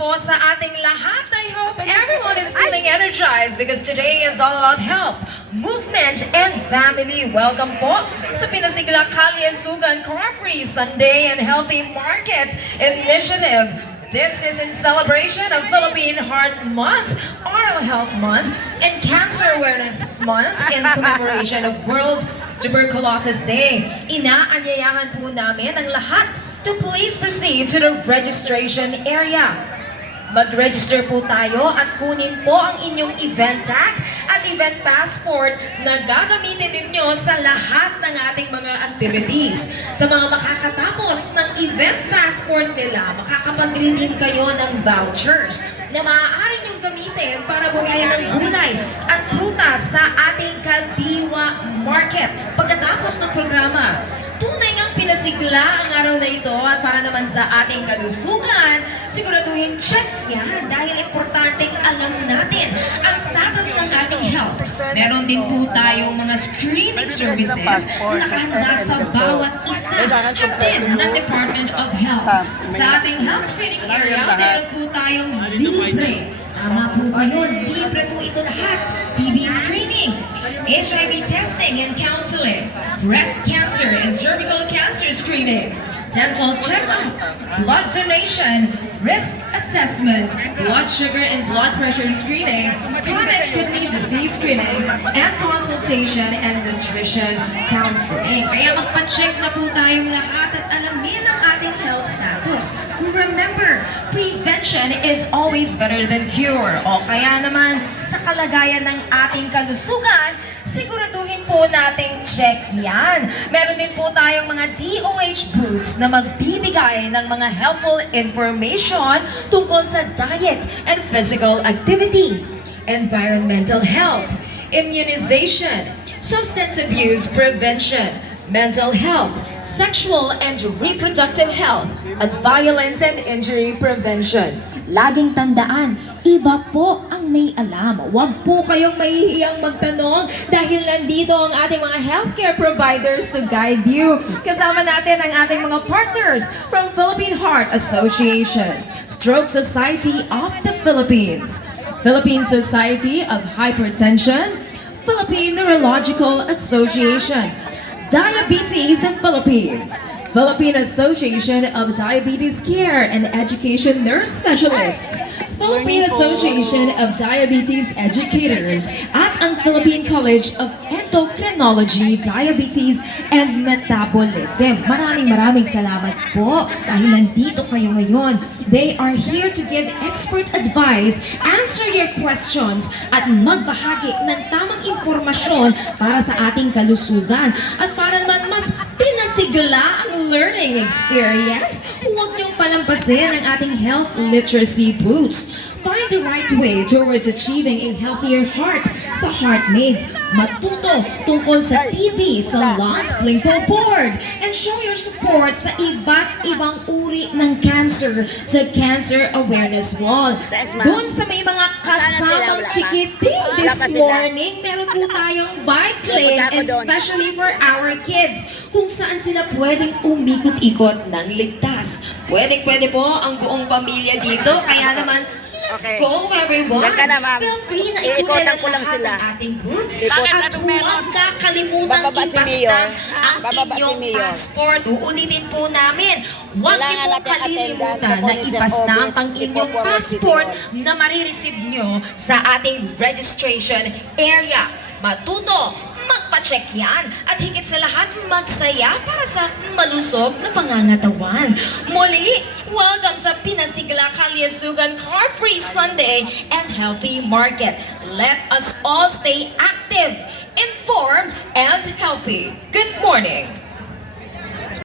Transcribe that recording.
po sa ating lahat. I hope everyone is feeling energized because today is all about health, movement, and family. Welcome po sa Pinasigla Kalyasugan Car-Free Sunday and Healthy Market Initiative. This is in celebration of Philippine Heart Month, Oral Health Month, and Cancer Awareness Month in commemoration of World Tuberculosis Day. Inaanyayahan po namin ang lahat to please proceed to the registration area. Mag-register po tayo at kunin po ang inyong event tag at event passport na gagamitin ninyo sa lahat ng ating mga activities. Sa mga makakatapos ng event passport nila, makakapag-redeem kayo ng vouchers na maaari niyong gamitin para bumili ng gulay at prutas sa ating Kaldiwa Market. Pagkatapos ng programa, tunay ngang pinasigla ang araw na ito at para naman sa ating kalusugan, siguraduhin check yan dahil importanteng alam natin ang status ng ating health. Meron din po tayong mga screening services na nakahanda sa bawat isa hatid ng Department of Health. Sa ating health screening area, meron po tayong libre. Tama po kayo, libre po ito lahat. TB screening, HIV testing and counseling, breast cancer and cervical cancer screening, dental checkup, blood donation, risk assessment, blood sugar and blood pressure screening, chronic kidney disease screening, and consultation and nutrition counseling. Kaya magpa-check na po tayong lahat at alamin ang ating health status. Remember, prevention is always better than cure. O kaya naman, sa kalagayan ng ating kalusugan, siguraduhin po nating check yan. Meron din po tayong mga DOH booths na magbibigay ng mga helpful information tungkol sa diet and physical activity, environmental health, immunization, substance abuse prevention, mental health, sexual and reproductive health, at violence and injury prevention. Laging tandaan, iba po ang may alam. Huwag po kayong mahihiyang magtanong dahil nandito ang ating mga healthcare providers to guide you. Kasama natin ang ating mga partners from Philippine Heart Association, Stroke Society of the Philippines, Philippine Society of Hypertension, Philippine Neurological Association, Diabetes of Philippines, Philippine Association of Diabetes Care and Education Nurse Specialists, Philippine Association of Diabetes Educators, at ang Philippine College of Endocrinology, Diabetes and Metabolism. Maraming salamat po dahil nandito kayo ngayon. They are here to give expert advice, answer your questions, at magbahagi ng tamang impormasyon para sa ating kalusugan. At para naman mas pinasigla ang learning experience, huwag niyong palampasin ang ating health literacy boots. Find the right way towards achieving a healthier heart sa Heart Maze. Matuto tungkol sa TB sa Lance Blinko Board and show your support sa iba't ibang uri ng cancer sa Cancer Awareness Wall. Doon sa may mga kasamang chikiting this morning, meron po tayong bike lane especially for our kids kung saan sila pwedeng umikot-ikot ng ligtas. Pwede po ang buong pamilya dito, kaya naman let's go, everyone! Feel free na ikutin ang lahat ng ating boots at huwag kakalimutang ipasta ang inyong passport. Uulitin po namin, huwag niyo pong kalilimutan na ipasta ang inyong passport na marireceive nyo sa ating registration area. Matuto, magpa-check yan at higit sa lahat magsaya para sa malusog na pangangatawan. Muli, welcome sa Pinasigla Kalyasugan Car-Free Sunday and Healthy Market. Let us all stay active, informed, and healthy. Good morning!